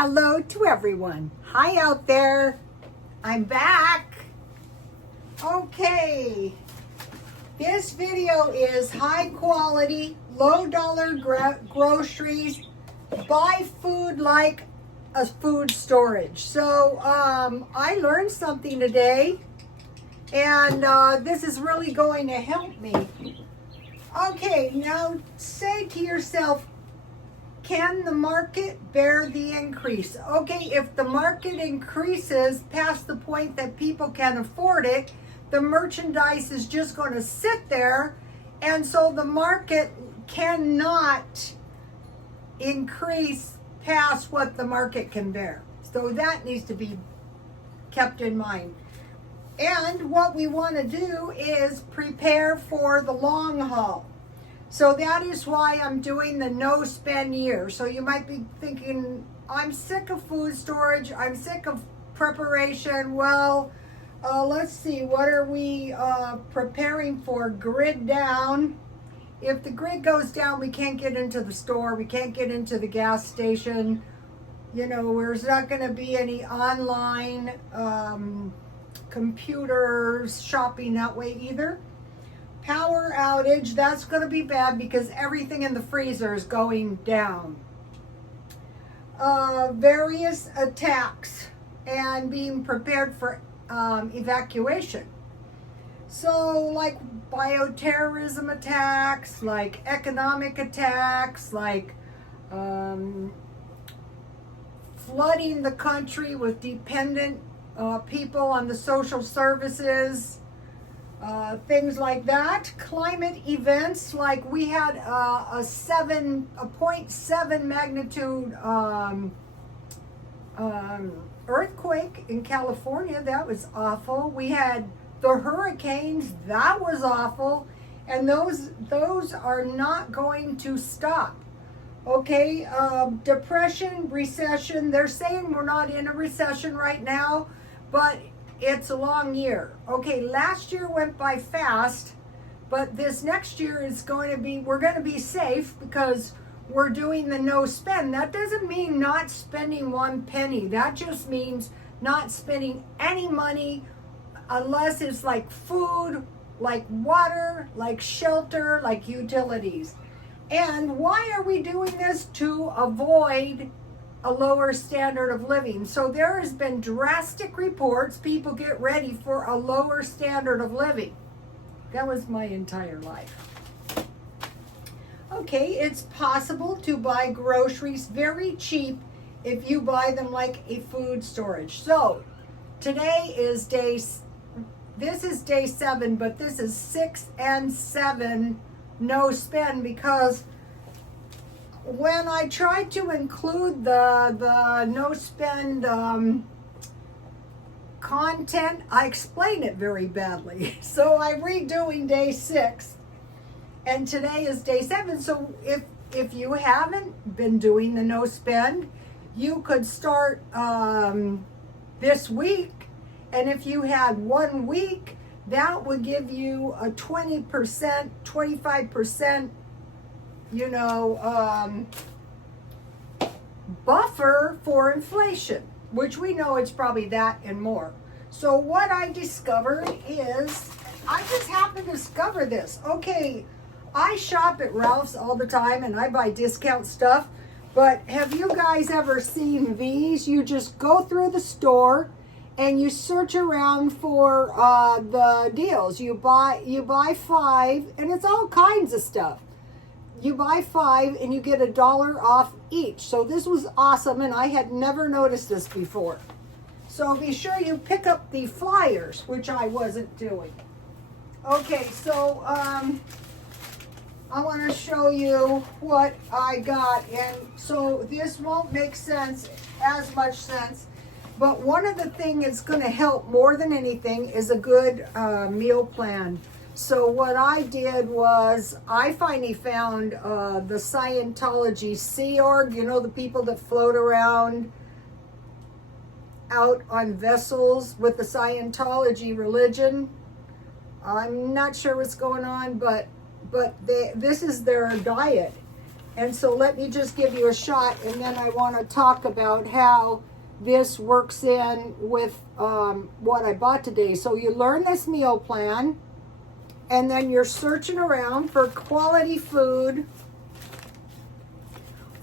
Hello to everyone. Hi out there. I'm back. Okay. This video is high quality, low dollar groceries. Buy food like a food storage. So I learned something today, and this is really going to help me. Okay, now say to yourself, can the market bear the increase? Okay, if the market increases past the point that people can afford it, the merchandise is just going to sit there, and so the market cannot increase past what the market can bear. So that needs to be kept in mind. And what we want to do is prepare for the long haul. So that is why I'm doing the no spend year. So you might be thinking, I'm sick of food storage, I'm sick of preparation. Well, let's see, what are we preparing for? Grid down. If the grid goes down, we can't get into the store, we can't get into the gas station. You know, there's not going to be any online computers shopping that way either. Power outage, that's going to be bad because everything in the freezer is going down. Various attacks and being prepared for evacuation. So like bioterrorism attacks, like economic attacks, like flooding the country with dependent people on the social services. Things like that. Climate events, like we had a 0.7 magnitude earthquake in California. That was awful. We had the hurricanes. That was awful. And those are not going to stop. Okay, depression, recession. They're saying we're not in a recession right now, but it's a long year. Okay, last year went by fast, but this next year is going to be, we're going to be safe because we're doing the no spend. That doesn't mean not spending one penny. That just means not spending any money unless it's like food, like water, like shelter, like utilities. And why are we doing this? To avoid a lower standard of living. So there has been drastic reports, people get ready for a lower standard of living. That was my entire life. Okay, it's possible to buy groceries very cheap if you buy them like a food storage. So today is this is day 7, but this is 6 and 7 no spend, because when I tried to include the no spend content, I explain it very badly. So I'm redoing day 6, and today is day 7. So if you haven't been doing the no spend, you could start this week, and if you had 1 week, that would give you a 20%, 25%, buffer for inflation, which we know it's probably that and more. So what I discovered is, I just happened to discover this. Okay, I shop at Ralph's all the time and I buy discount stuff, but have you guys ever seen these? You just go through the store and you search around for the deals. You buy 5, and it's all kinds of stuff. You buy 5 and you get $1 off each. So this was awesome, and I had never noticed this before. So be sure you pick up the flyers, which I wasn't doing. Okay, so I want to show you what I got. And so this won't make as much sense, but one of the things that's going to help more than anything is a good meal plan. So what I did was, I finally found the Scientology Sea Org, the people that float around out on vessels with the Scientology religion. I'm not sure what's going on, but this is their diet. And so let me just give you a shot, and then I want to talk about how this works in with what I bought today. So you learn this meal plan, and then you're searching around for quality food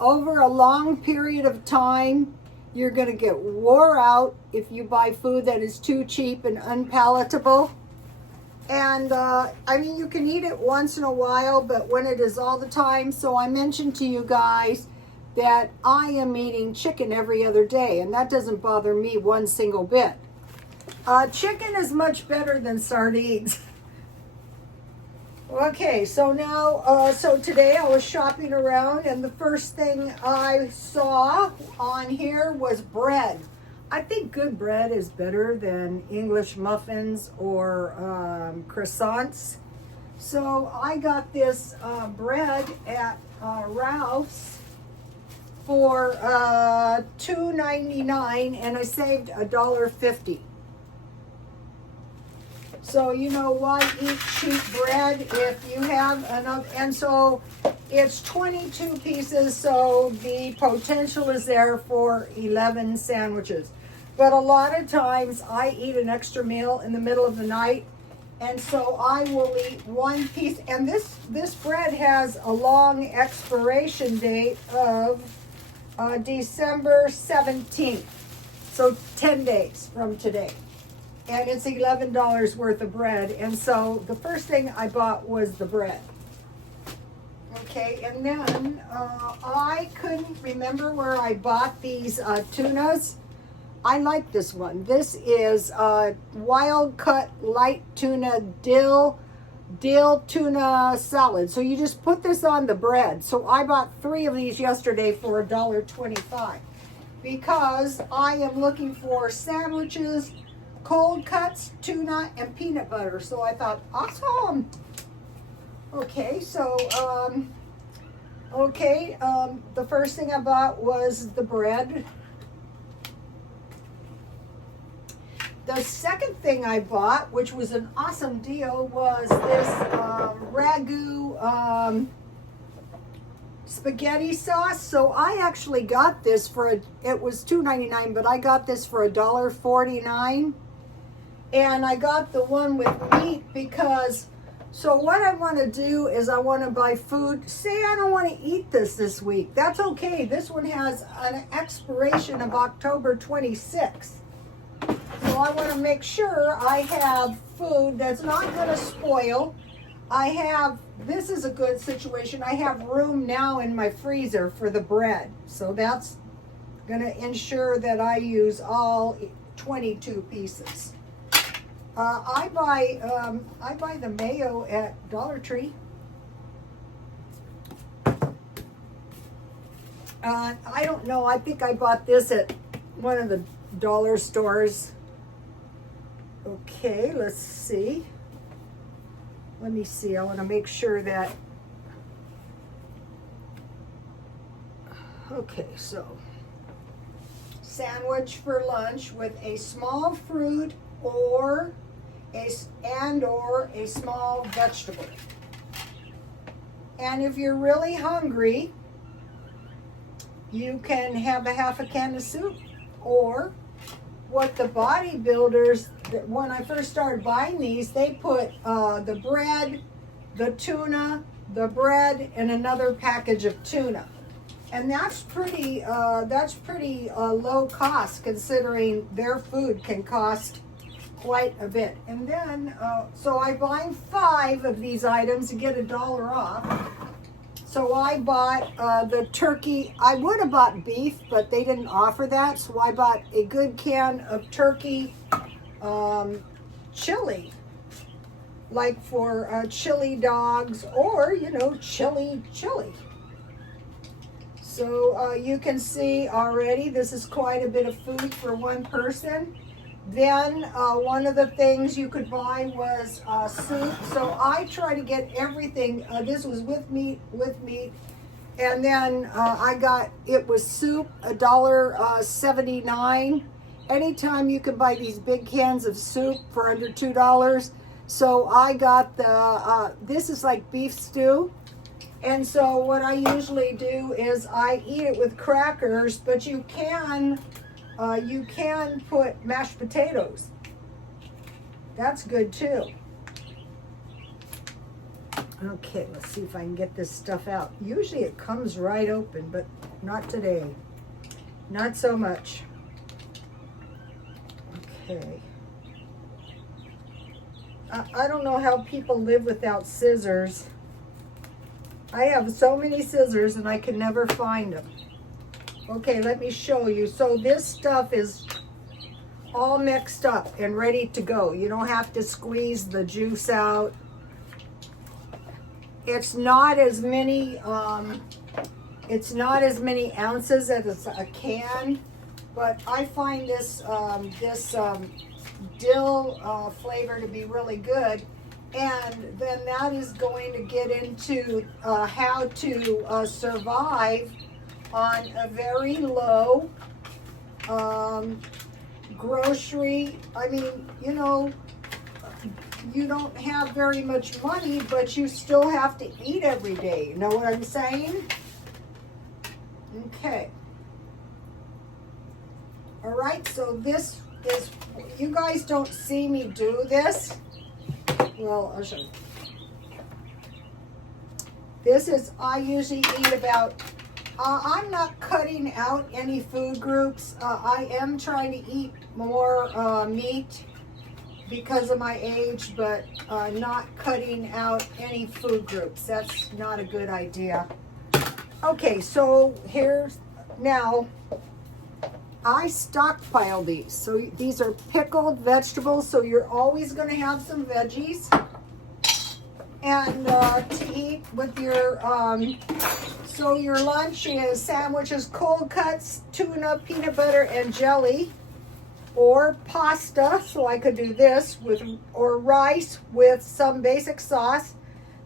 over a long period of time. You're going to get wore out if you buy food that is too cheap and unpalatable. And I mean, you can eat it once in a while, but when it is all the time. So I mentioned to you guys that I am eating chicken every other day, and that doesn't bother me one single bit. Chicken is much better than sardines. Okay, so now, so today I was shopping around, and the first thing I saw on here was bread. I think good bread is better than English muffins or croissants. So I got this bread at Ralph's for $2.99, and I saved $1.50. So you know why eat cheap bread if you have enough. And so it's 22 pieces, so the potential is there for 11 sandwiches. But a lot of times I eat an extra meal in the middle of the night, and so I will eat one piece. And this bread has a long expiration date of December 17th, so 10 days from today. And it's $11 worth of bread. And so the first thing I bought was the bread. Okay, and then I couldn't remember where I bought these tunas. I like this one. This is wild cut light tuna dill tuna salad. So you just put this on the bread. So I bought 3 of these yesterday for $1.25 because I am looking for sandwiches, cold cuts, tuna, and peanut butter. So I thought, awesome. Okay, so, the first thing I bought was the bread. The second thing I bought, which was an awesome deal, was this ragu spaghetti sauce. So I actually got this for, it was $2.99, but I got this for $1.49. And I got the one with meat because, so what I want to do is I want to buy food. Say I don't want to eat this week. That's okay. This one has an expiration of October 26th. So I want to make sure I have food that's not going to spoil. This is a good situation. I have room now in my freezer for the bread. So that's going to ensure that I use all 22 pieces. I buy the mayo at Dollar Tree. I don't know. I think I bought this at one of the dollar stores. Okay, let's see. Let me see. I want to make sure that. Okay, so sandwich for lunch with a small fruit or a small vegetable. And if you're really hungry, you can have a half a can of soup. Or what the bodybuilders, when I first started buying these, they put the bread, the tuna, the bread, and another package of tuna. And that's pretty low cost considering their food can cost quite a bit. And then, so I buy 5 of these items to get $1 off. So I bought the turkey. I would have bought beef, but they didn't offer that. So I bought a good can of turkey chili, like for chili dogs or, you know, chili. So you can see already this is quite a bit of food for one person. Then one of the things you could buy was soup. So I try to get everything. This was with meat. And then it was soup, $1.79. Anytime you can buy these big cans of soup for under $2. So I got this is like beef stew. And so what I usually do is I eat it with crackers, but you can put mashed potatoes. That's good too. Okay, let's see if I can get this stuff out. Usually it comes right open, but not today. Not so much. Okay. I don't know how people live without scissors. I have so many scissors and I can never find them. Okay, let me show you. So this stuff is all mixed up and ready to go. You don't have to squeeze the juice out. It's not as many ounces as a can, but I find this dill flavor to be really good. And then that is going to get into how to survive on a very low grocery. I mean, you know, you don't have very much money, but you still have to eat every day. You know what I'm saying? Okay. All right, so this is, you guys don't see me do this. Well, I'll show you. This is, I usually eat about, I'm not cutting out any food groups. I am trying to eat more meat because of my age, but not cutting out any food groups. That's not a good idea. Okay, so here's, now, I stockpile these. So these are pickled vegetables, so you're always going to have some veggies. And to eat with your, so your lunch is sandwiches, cold cuts, tuna, peanut butter, and jelly. Or pasta, so I could do this with, or rice with some basic sauce,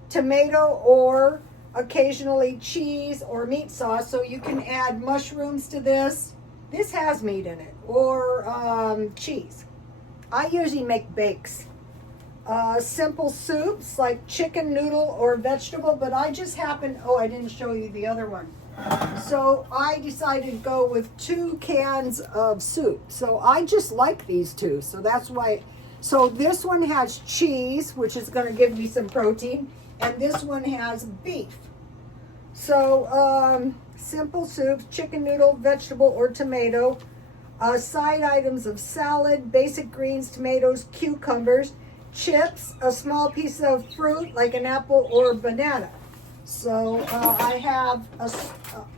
tomato, or occasionally cheese or meat sauce. So you can add mushrooms to this. This has meat in it, or cheese. I usually make bakes. Simple soups like chicken, noodle, or vegetable, but I just happened, oh, I didn't show you the other one. So I decided to go with 2 cans of soup. So I just like these two, so that's why. So this one has cheese, which is going to give me some protein, and this one has beef. So simple soups, chicken, noodle, vegetable, or tomato. Side items of salad, basic greens, tomatoes, cucumbers, chips, a small piece of fruit like an apple or banana. So I have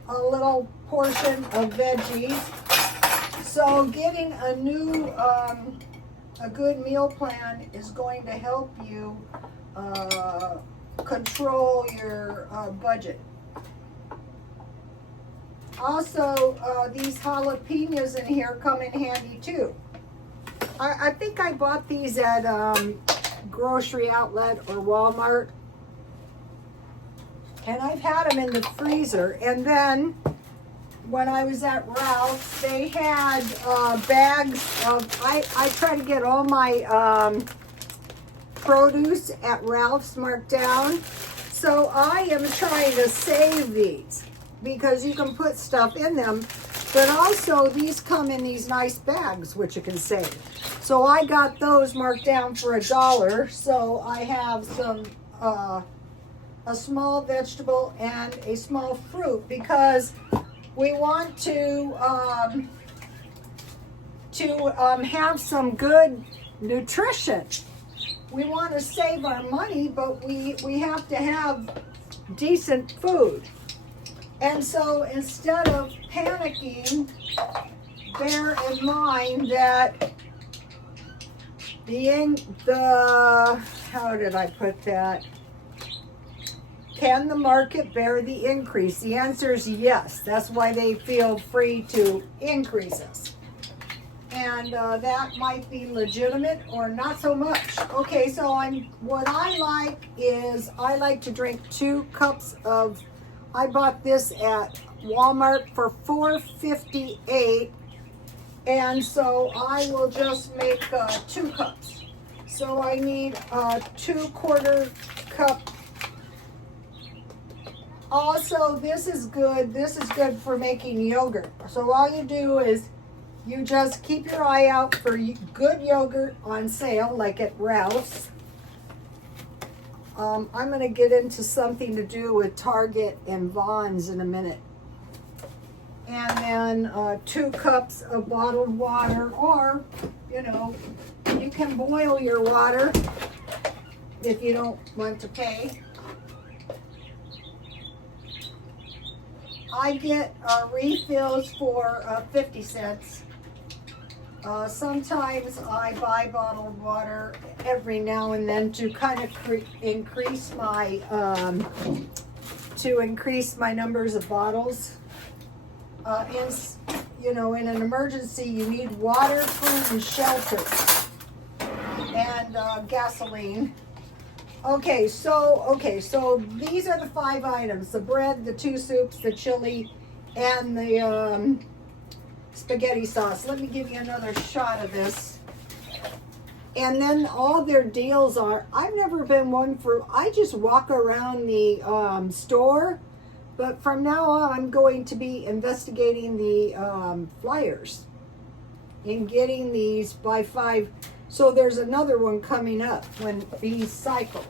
a little portion of veggies. So getting a new, a good meal plan is going to help you control your budget. Also, these jalapenos in here come in handy too. I think I bought these at Grocery Outlet or Walmart. And I've had them in the freezer. And then when I was at Ralph's, they had bags of, I try to get all my produce at Ralph's marked down. So I am trying to save these because you can put stuff in them. But also these come in these nice bags, which you can save. So I got those marked down for $1. So I have some, a small vegetable and a small fruit because we want to have some good nutrition. We want to save our money, but we have to have decent food. And so instead of panicking, bear in mind that how did I put that? Can the market bear the increase? The answer is yes. That's why they feel free to increase us. And that might be legitimate or not so much. Okay, so what I like is I like to drink 2 cups of, I bought this at Walmart for $4.58. And so I will just make 2 cups. So I need a 2/4 cup Also, this is good. This is good for making yogurt. So all you do is you just keep your eye out for good yogurt on sale, like at Ralph's. I'm going to get into something to do with Target and Vons in a minute. And then 2 cups of bottled water, or, you know, you can boil your water if you don't want to pay. I get refills for 50 cents. Sometimes I buy bottled water every now and then to kind of increase my numbers of bottles. In an emergency, you need water, food, and shelter, and gasoline. Okay, so these are the 5 items: the bread, the 2 soups, the chili, and the spaghetti sauce. Let me give you another shot of this. And then all their deals are, I've never been one for, I just walk around the store, but from now on I'm going to be investigating the flyers and getting these by 5. So there's another one coming up when these cycle.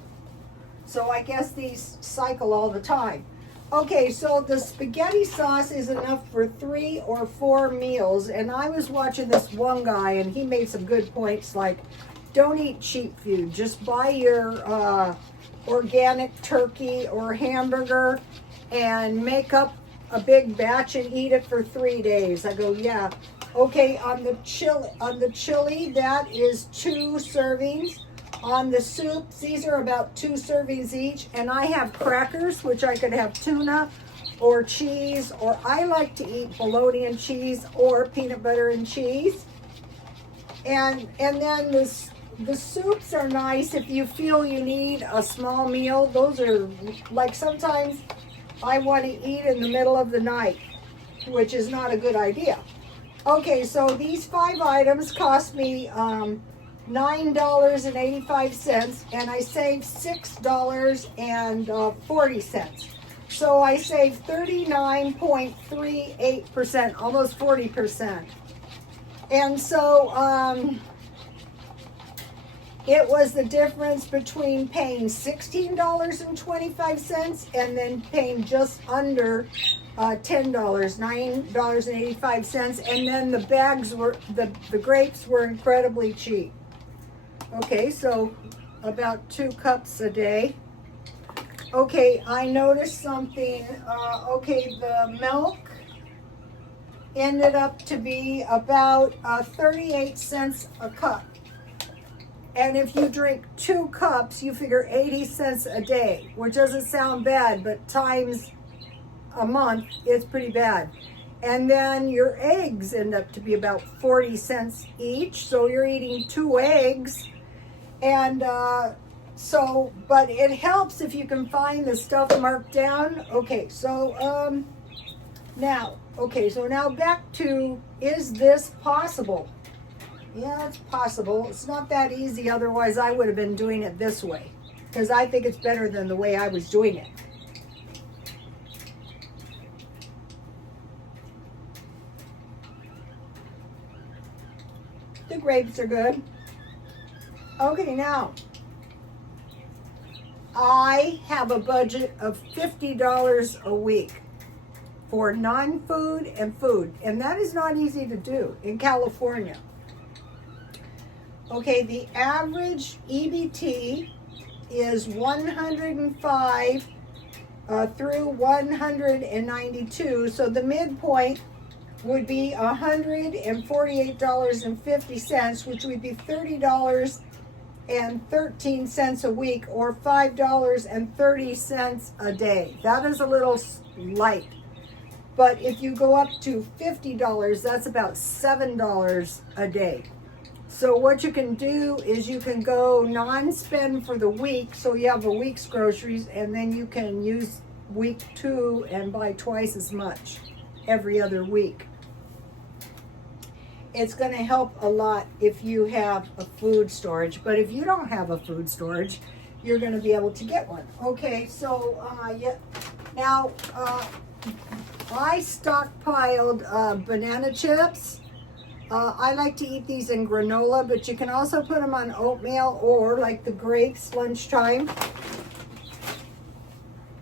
So I guess these cycle all the time. Okay, so the spaghetti sauce is enough for 3 or 4 meals. And I was watching this one guy, and he made some good points, like, don't eat cheap food. Just buy your organic turkey or hamburger and make up a big batch and eat it for 3 days. I go, yeah. Okay, on the chili, that is 2 servings. On the soups, these are about 2 servings each. And I have crackers, which I could have tuna or cheese, or I like to eat bologna and cheese or peanut butter and cheese. And then the soups are nice if you feel you need a small meal. Those are, like, sometimes I want to eat in the middle of the night, which is not a good idea. Okay, so these 5 items cost me $9.85, and I saved $6.40. So I saved 39.38%, almost 40%. And so it was the difference between paying $16.25 and then paying just under $10, $9.85, and then the bags were, the grapes were incredibly cheap. Okay, so about 2 cups a day. Okay, I noticed something. The milk ended up to be about 38 cents a cup. And if you drink 2 cups, you figure 80 cents a day, which doesn't sound bad, but times a month, it's pretty bad. And then your eggs end up to be about 40 cents each. So you're eating 2 eggs. And but it helps if you can find the stuff marked down. Okay, so now back to, is this possible? Yeah, it's possible. It's not that easy. Otherwise, I would have been doing it this way, because I think it's better than the way I was doing it. The grapes are good. Okay, now, I have a budget of $50 a week for non-food and food, and that is not easy to do in California. Okay, the average EBT is 105 through 192, so the midpoint would be $148.50, which would be $30.13 a week, or $5.30 a day. That is a little light. But if you go up to $50, that's about $7 a day. So what you can do is you can go non-spend for the week, so you have a week's groceries, and then you can use week 2 and buy twice as much every other week. It's going to help a lot if you have a food storage, but if you don't have a food storage, you're going to be able to get one. Okay, so Now, I stockpiled banana chips. I like to eat these in granola, but you can also put them on oatmeal or like the grapes lunchtime.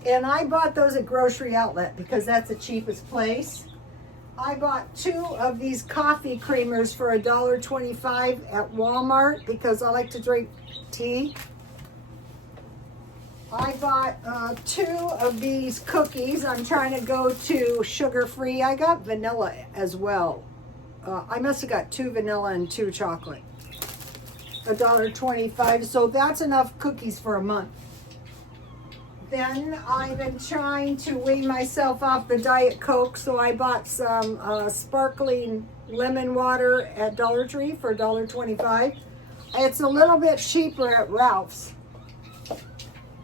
And I bought those at Grocery Outlet because that's the cheapest place. I bought 2 of these coffee creamers for $1.25 at Walmart because I like to drink tea. I bought 2 of these cookies. I'm trying to go to sugar-free. I got vanilla as well. I must have got 2 vanilla and 2 chocolate. $1.25, so that's enough cookies for a month. Then I've been trying to wean myself off the Diet Coke, so I bought some sparkling lemon water at Dollar Tree for $1.25. It's a little bit cheaper at Ralph's.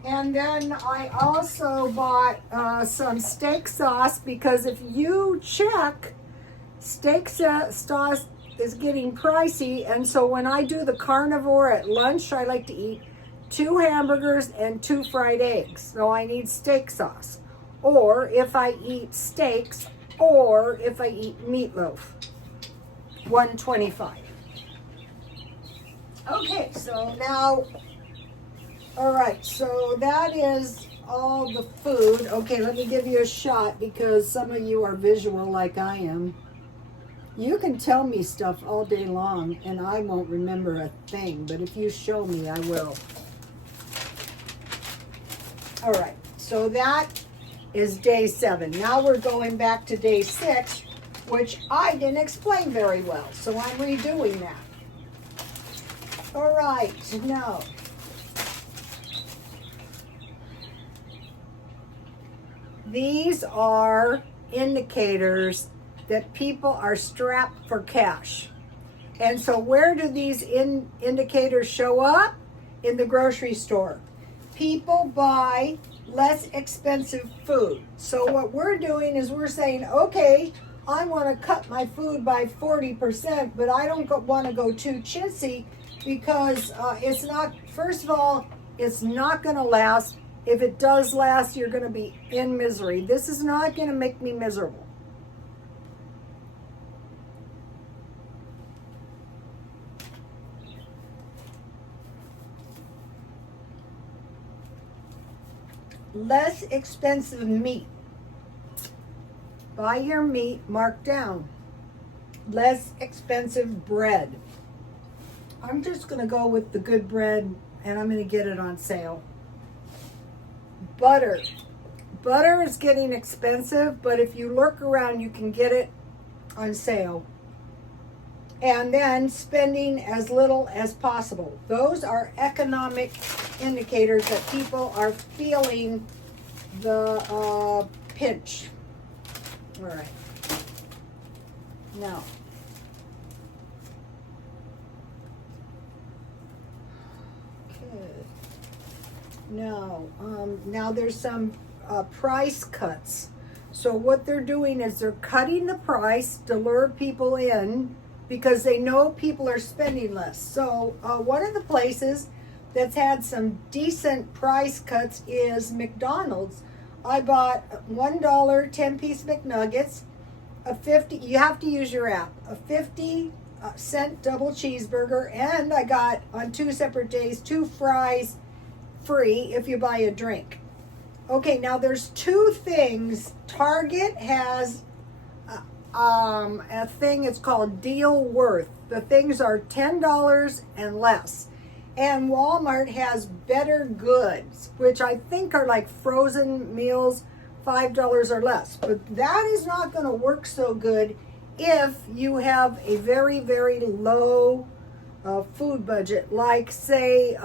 And then I also bought some steak sauce because if you check, steak sauce is getting pricey. And so when I do the carnivore at lunch, I like to eat 2 hamburgers and 2 fried eggs. So I need steak sauce. Or if I eat steaks, or if I eat meatloaf, $1.25. Okay, so now, all right, so that is all the food. Okay, let me give you a shot because some of you are visual like I am. You can tell me stuff all day long and I won't remember a thing, but if you show me, I will. All right, so that is day 7. Now we're going back to day 6, which I didn't explain very well, so I'm redoing that. All right, now, these are indicators that people are strapped for cash. And so where do these indicators show up? In the grocery store. People buy less expensive food. So what we're doing is we're saying, okay, I want to cut my food by 40%, but I don't want to go too chintzy because it's not, first of all, it's not going to last. If it does last, you're going to be in misery. This is not going to make me miserable. Less expensive meat. Buy your meat marked down. Less expensive bread. I'm just going to go with the good bread and I'm going to get it on sale. Butter. Butter is getting expensive, but if you lurk around, you can get it on sale. And then spending as little as possible. Those are economic indicators that people are feeling the pinch. All right. Now, now there's some price cuts. So what they're doing is they're cutting the price to lure people in because they know people are spending less. So one of the places that's had some decent price cuts is McDonald's. I bought $1 10-piece McNuggets, you have to use your app, a 50-cent double cheeseburger, and I got on 2 separate days 2 fries free if you buy a drink. Okay, now there's 2 things. Target has a thing, it's called Deal Worth. The things are $10 and less. And Walmart has Better Goods, which I think are like frozen meals, $5 or less. But that is not going to work so good if you have a very, very low food budget. Like say,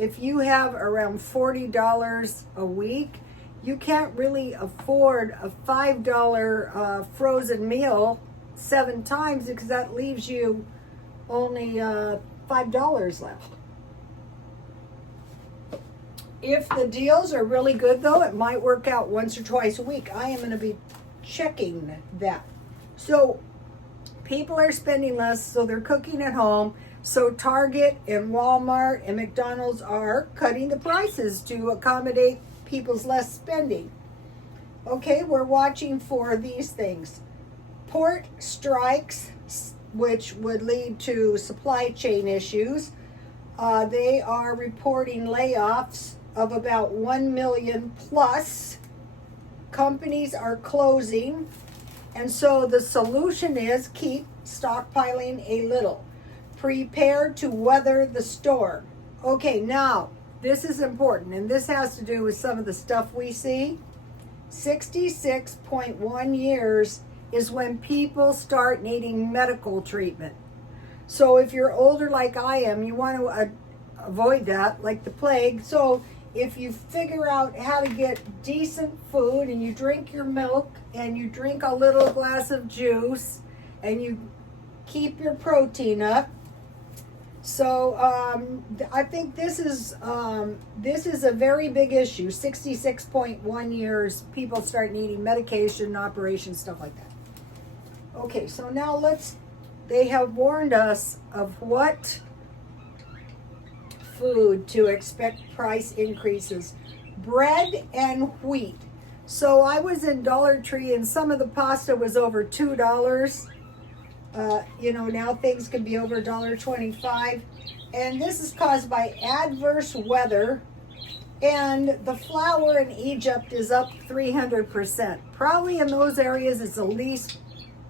if you have around $40 a week, you can't really afford a $5 frozen meal 7 times because that leaves you only $5 left. If the deals are really good though, it might work out once or twice a week. I am going to be checking that. So people are spending less, so they're cooking at home. So Target and Walmart and McDonald's are cutting the prices to accommodate people's less spending. Okay, we're watching for these things. Port strikes, which would lead to supply chain issues. They are reporting layoffs of about 1 million plus. Companies are closing. And so the solution is keep stockpiling a little. Prepare to weather the storm. Okay, now, this is important, and this has to do with some of the stuff we see. 66.1 years is when people start needing medical treatment. So if you're older like I am, you want to avoid that like the plague. So if you figure out how to get decent food and you drink your milk and you drink a little glass of juice and you keep your protein up. So I think this is a very big issue. 66.1 years, people start needing medication, operations, stuff like that. Okay, so now they have warned us of what food to expect price increases. Bread and wheat. So I was in Dollar Tree and some of the pasta was over $2. Now things could be over $1.25. And this is caused by adverse weather. And the flour in Egypt is up 300%. Probably in those areas it's the least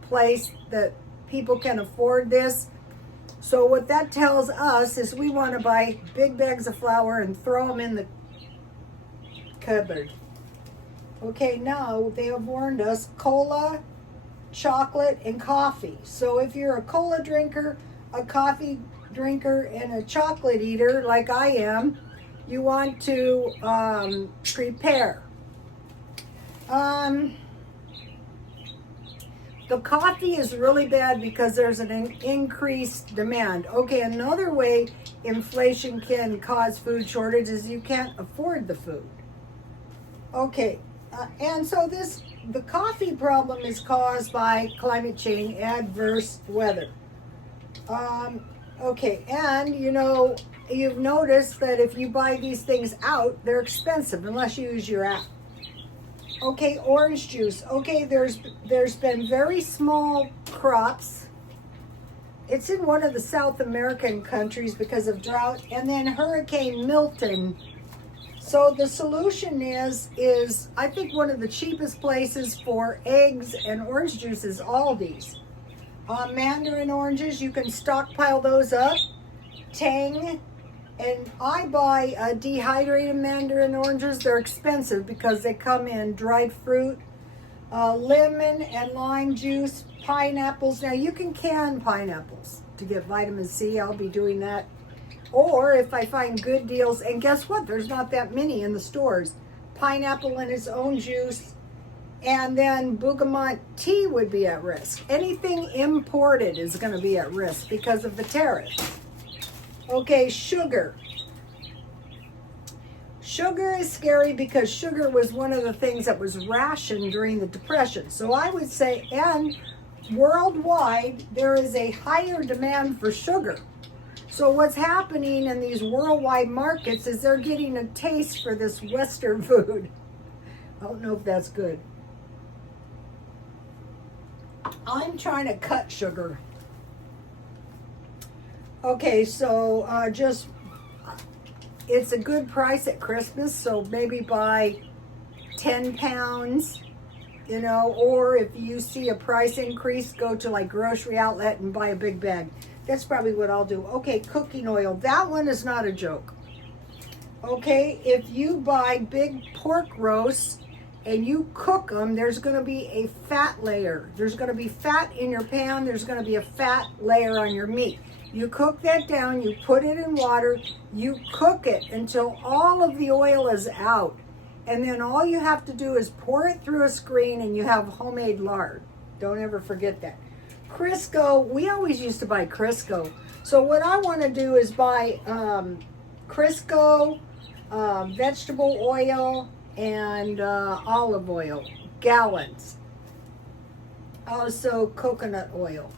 place that people can afford this. So what that tells us is we want to buy big bags of flour and throw them in the cupboard. Okay, now they have warned us cola, chocolate, and coffee. So if you're a cola drinker, a coffee drinker, and a chocolate eater like I am, you want to prepare. The coffee is really bad because there's an increased demand. Okay, another way inflation can cause food shortages, you can't afford the food. Okay, and so the coffee problem is caused by climate change, adverse weather. Okay, and you've noticed that if you buy these things out, they're expensive unless you use your app. Okay, orange juice. Okay, there's been very small crops. It's in one of the South American countries because of drought, and then Hurricane Milton. So the solution is I think one of the cheapest places for eggs and orange juice is Aldi's. Mandarin oranges, you can stockpile those up. Tang. And I buy dehydrated mandarin oranges. They're expensive because they come in dried fruit, lemon and lime juice, pineapples. Now you can can pineapples to get vitamin C. I'll be doing that. Or if I find good deals, and guess what? There's not that many in the stores. Pineapple in its own juice. And then bergamot tea would be at risk. Anything imported is going to be at risk because of the tariffs. Okay, sugar. Sugar is scary because sugar was one of the things that was rationed during the Depression. So I would say, and worldwide, there is a higher demand for sugar. So what's happening in these worldwide markets is they're getting a taste for this Western food. I don't know if that's good. I'm trying to cut sugar. Okay, so it's a good price at Christmas, so maybe buy 10 pounds, or if you see a price increase, go to like grocery outlet and buy a big bag. That's probably what I'll do. Okay, cooking oil. That one is not a joke. Okay, if you buy big pork roasts and you cook them, there's going to be a fat layer. There's going to be fat in your pan. There's going to be a fat layer on your meat. You cook that down, you put it in water, you cook it until all of the oil is out. And then all you have to do is pour it through a screen and you have homemade lard. Don't ever forget that. Crisco, we always used to buy Crisco. So what I want to do is buy Crisco, vegetable oil, and olive oil, gallons. Also coconut oil.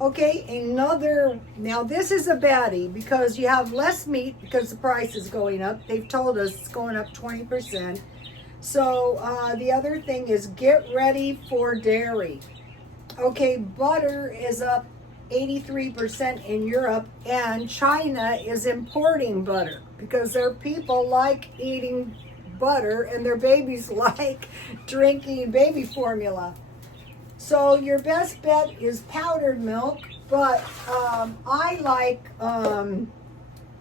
Okay, now this is a baddie because you have less meat because the price is going up. They've told us it's going up 20%. So the other thing is get ready for dairy. Okay, butter is up 83% in Europe, and China is importing butter because their people like eating butter and their babies like drinking baby formula. So your best bet is powdered milk, but I like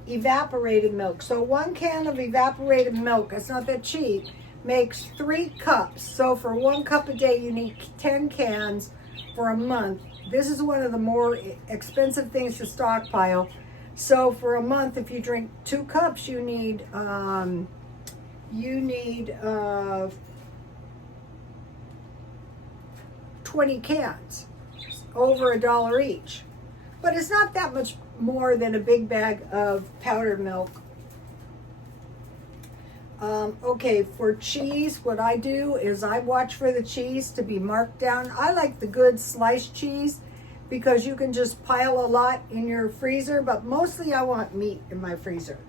evaporated milk. So 1 can of evaporated milk, it's not that cheap, makes 3 cups. So for 1 cup a day, you need 10 cans for a month. This is one of the more expensive things to stockpile. So for a month, if you drink 2 cups, you need 20 cans, over $1 each. But it's not that much more than a big bag of powdered milk. Okay, for cheese, what I do is I watch for the cheese to be marked down. I like the good sliced cheese because you can just pile a lot in your freezer, but mostly I want meat in my freezer.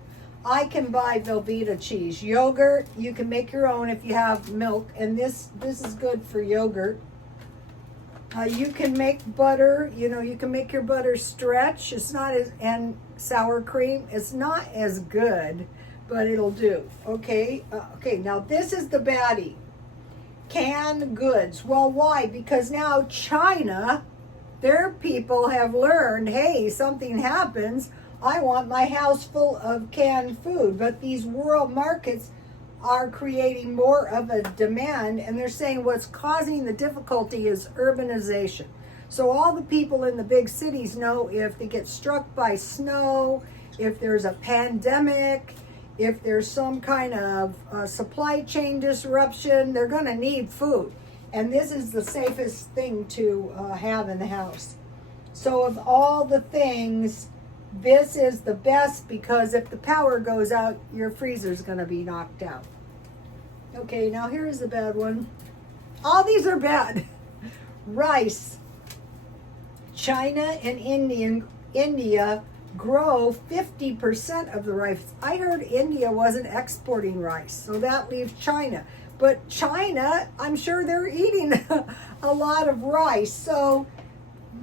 I can buy Velveeta cheese. Yogurt, you can make your own if you have milk, and this is good for yogurt. You can make butter, you can make your butter stretch. It's not as, and sour cream, it's not as good, but it'll do. Okay, now this is the baddie. Canned goods. Well, why? Because now China, their people have learned, hey, something happens, I want my house full of canned food. But these world markets are creating more of a demand, and they're saying what's causing the difficulty is urbanization. So all the people in the big cities know if they get struck by snow, if there's a pandemic, if there's some kind of supply chain disruption, they're going to need food. And this is the safest thing to have in the house. So of all the things, this is the best, because if the power goes out, your freezer's going to be knocked out. Okay, now here's the bad one. All these are bad. Rice. China and India grow 50% of the rice. I heard India wasn't exporting rice, so that leaves China. But China, I'm sure they're eating a lot of rice. So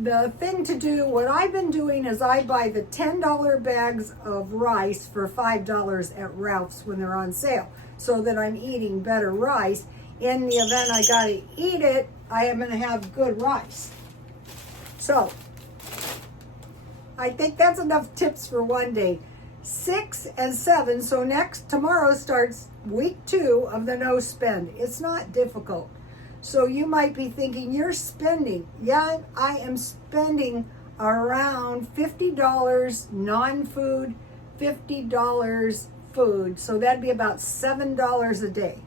the thing to do, what I've been doing is I buy the $10 bags of rice for $5 at Ralph's when they're on sale, so that I'm eating better rice. In the event I gotta eat it, I am gonna have good rice. So I think that's enough tips for one day. 6 and 7, so tomorrow starts week 2 of the no spend. It's not difficult. So you might be thinking, you're spending. Yeah, I am spending around $50 non-food, $50 food. So that'd be about $7 a day.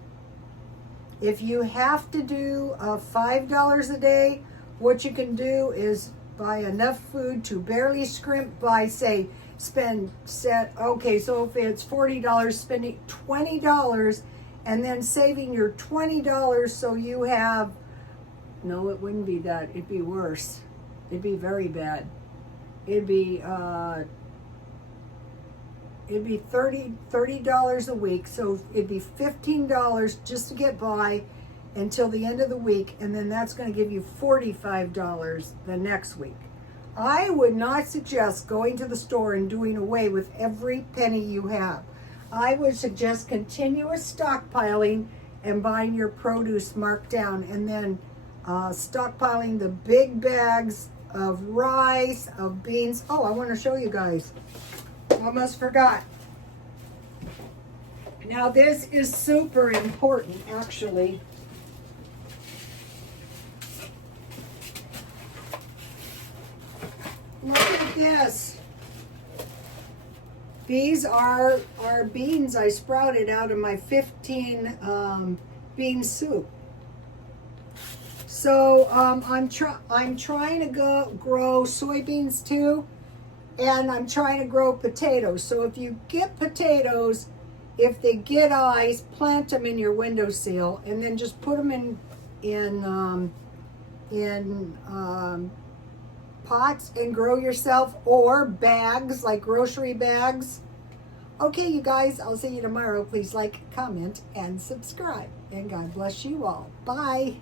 If you have to do $5 a day, what you can do is buy enough food to barely scrimp by, say, okay, so if it's $40, spending $20 and then saving your $20, so you have, no, it wouldn't be that, it'd be worse. It'd be very bad. It'd be $30 a week, so it'd be $15 just to get by until the end of the week, and then that's going to give you $45 the next week. I would not suggest going to the store and doing away with every penny you have. I would suggest continuous stockpiling and buying your produce marked down, and then stockpiling the big bags of rice, of beans. Oh, I want to show you guys. Almost forgot. Now this is super important, actually. Look at this. These are beans I sprouted out of my 15 bean soup. So I'm trying to grow soybeans too, and I'm trying to grow potatoes. So if you get potatoes, if they get eyes, plant them in your windowsill, and then just put them in pots and grow yourself, or bags, like grocery bags. Okay, you guys, I'll see you tomorrow. Please like, comment, and subscribe. And God bless you all. Bye.